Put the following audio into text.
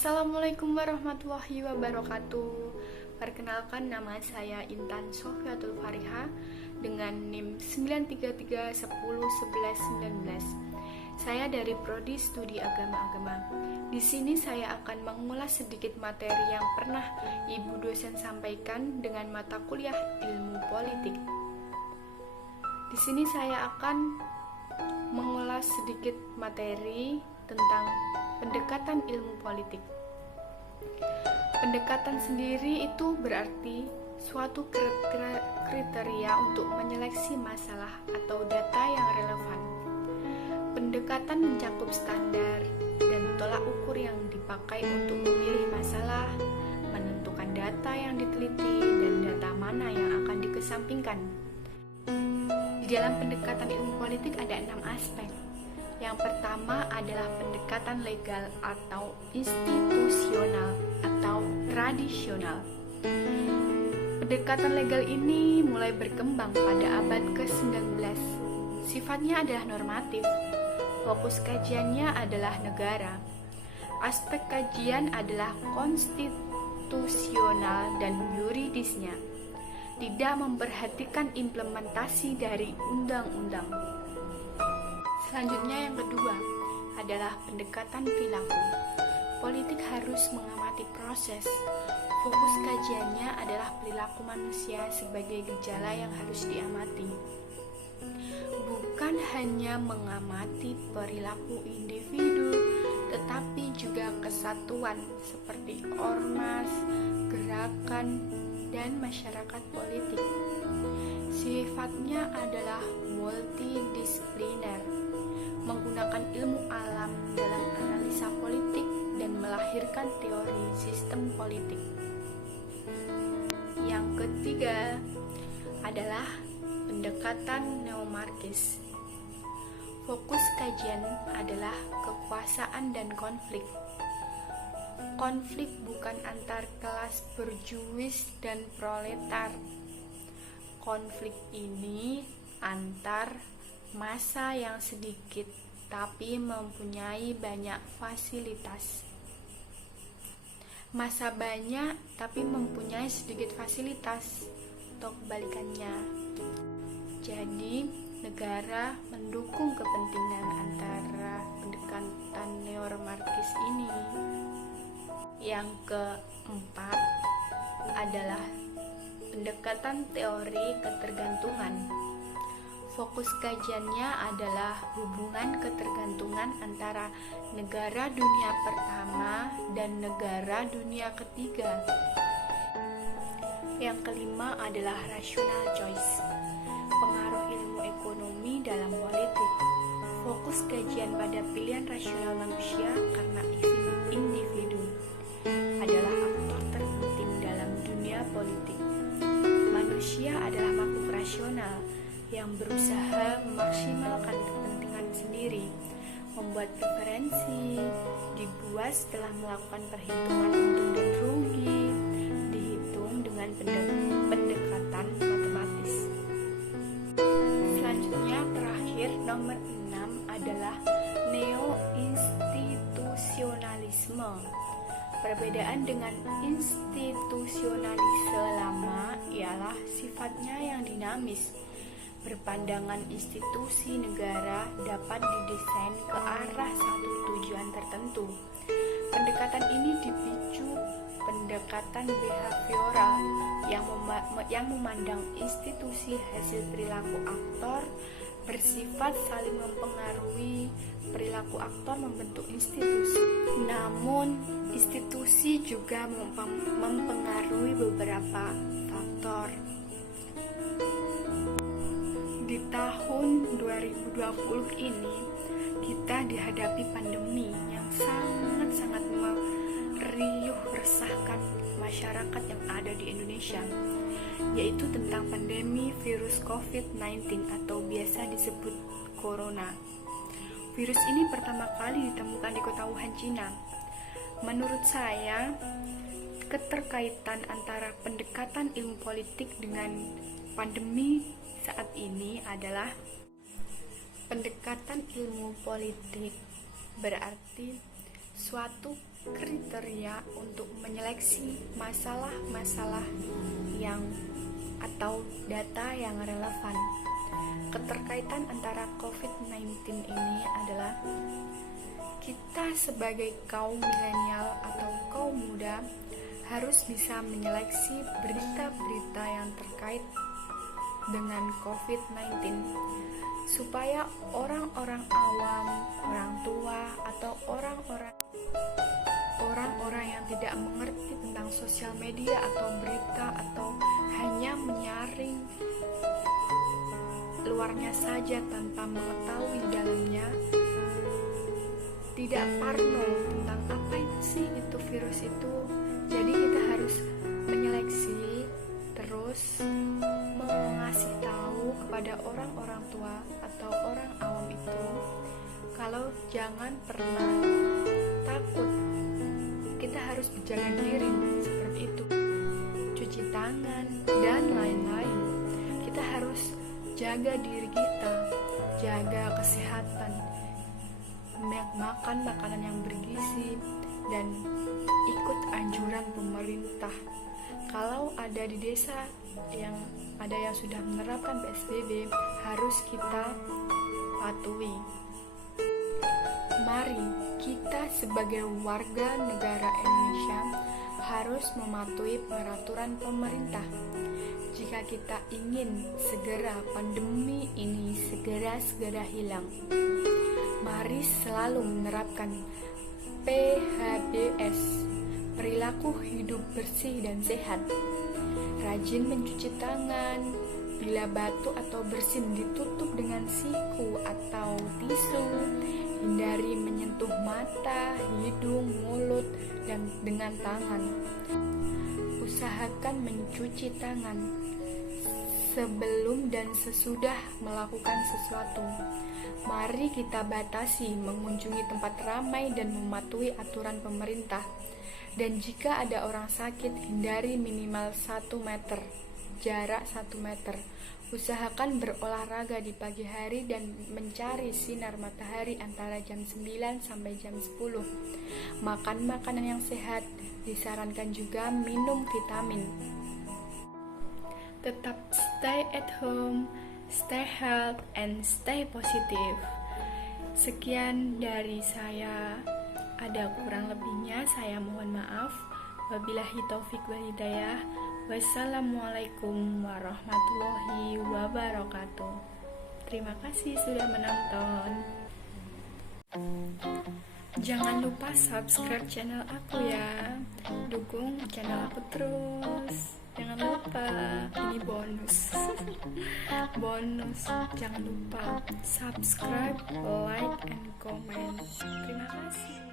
Assalamualaikum warahmatullahi wabarakatuh. Perkenalkan, nama saya Intan Sofiatul Fariha dengan NIM 933101119. Saya dari Prodi Studi Agama-Agama. Di sini saya akan mengulas sedikit materi yang pernah Ibu dosen sampaikan dengan mata kuliah Ilmu Politik. Di sini saya akan mengulas sedikit materi tentang pendekatan ilmu politik. Pendekatan sendiri itu berarti suatu kriteria untuk menyeleksi masalah atau data yang relevan. Pendekatan mencakup standar dan tolak ukur yang dipakai untuk memilih masalah, menentukan data yang diteliti, dan data mana yang akan dikesampingkan. Di dalam pendekatan ilmu politik ada 6 aspek. Yang pertama adalah pendekatan legal atau institusional atau tradisional. Pendekatan legal ini mulai berkembang pada abad ke-19. Sifatnya adalah normatif. Fokus kajiannya adalah negara. Aspek kajian adalah konstitusional dan yuridisnya. Tidak memperhatikan implementasi dari undang-undang. Selanjutnya yang kedua adalah pendekatan perilaku. Politik harus mengamati proses. Fokus kajiannya adalah perilaku manusia sebagai gejala yang harus diamati. Bukan hanya mengamati perilaku individu, tetapi juga kesatuan seperti ormas, gerakan, dan masyarakat politik. Sifatnya adalah multidisipliner, menggunakan ilmu alam dalam analisa politik dan melahirkan teori sistem politik. Yang ketiga adalah pendekatan neomarkis. Fokus kajian adalah kekuasaan dan konflik. Konflik bukan antar kelas berjuis dan proletar. Konflik ini antar massa yang sedikit tapi mempunyai banyak fasilitas. Massa banyak tapi mempunyai sedikit fasilitas, atau kebalikannya. Jadi, negara mendukung kepentingan antara pendekatan neomarkis ini. Yang keempat adalah pendekatan teori ketergantungan. Fokus kajiannya adalah hubungan ketergantungan antara negara dunia pertama dan negara dunia ketiga. Yang kelima adalah rational choice. Pengaruh ilmu ekonomi dalam politik. Fokus kajian pada pilihan rasional manusia karena individu adalah aktor terpenting dalam dunia politik. Manusia adalah makhluk rasional yang berusaha memaksimalkan kepentingan sendiri, membuat preferensi, dibuat setelah melakukan perhitungan untung dan rugi, dihitung dengan pendekatan matematis. Selanjutnya terakhir nomor 6 adalah neo-institusionalisme. Perbedaan dengan institusionalis lama ialah sifatnya yang dinamis. Berpandangan institusi negara dapat didesain ke arah satu tujuan tertentu. Pendekatan ini dipicu pendekatan behavioral yang memandang institusi hasil perilaku aktor bersifat saling mempengaruhi. Perilaku aktor membentuk institusi. Namun, institusi juga mempengaruhi beberapa faktor. Di tahun 2020 ini, kita dihadapi pandemi yang sangat-sangat meriuh resahkan masyarakat yang ada di Indonesia, yaitu tentang pandemi virus COVID-19 atau biasa disebut Corona. Virus ini pertama kali ditemukan di kota Wuhan, Cina. Menurut saya, keterkaitan antara pendekatan ilmu politik dengan pandemi saat ini adalah pendekatan ilmu politik berarti suatu kriteria untuk menyeleksi masalah-masalah yang atau data yang relevan. Keterkaitan antara COVID-19 ini adalah kita sebagai kaum milenial atau kaum muda harus bisa menyeleksi berita-berita yang terkait dengan COVID-19 supaya orang-orang awam, orang tua, atau orang-orang yang tidak mengerti tentang sosial media atau berita atau hanya menyaring luarnya saja tanpa mengetahui dalamnya, tidak parno tentang apa sih itu virus itu. Jadi kita harus menyeleksi, terus mengasih tahu kepada orang-orang tua atau orang awam itu kalau jangan pernah takut, kita harus berjaga diri seperti itu, cuci tangan dan lain-lain. Kita harus jaga diri kita, jaga kesehatan, makan makanan yang bergizi, dan ikut anjuran pemerintah. Kalau ada di desa yang sudah menerapkan PSBB, harus kita patuhi. Mari kita sebagai warga negara Indonesia harus mematuhi peraturan pemerintah. Jika kita ingin segera pandemi ini segera hilang, mari selalu menerapkan PHBS, perilaku hidup bersih dan sehat. Rajin mencuci tangan, bila batuk atau bersin ditutup dengan siku atau tisu. Hindari menyentuh mata, hidung, mulut, dan dengan tangan. Usahakan mencuci tangan sebelum dan sesudah melakukan sesuatu. Mari kita batasi mengunjungi tempat ramai dan mematuhi aturan pemerintah. Dan jika ada orang sakit, hindari minimal 1 meter, jarak 1 meter. Usahakan berolahraga di pagi hari dan mencari sinar matahari antara jam 9 sampai jam 10. Makan makanan yang sehat, disarankan juga minum vitamin. Tetap stay at home, stay healthy, and stay positive. Sekian dari saya. Ada kurang lebihnya saya mohon maaf. Wabillahi taufik wal hidayah. Wassalamualaikum warahmatullahi wabarakatuh. Terima kasih sudah menonton. Jangan lupa subscribe channel aku ya. Dukung channel aku terus. Jangan lupa, ini bonus. Bonus. Jangan lupa subscribe, like, and comment. Terima kasih.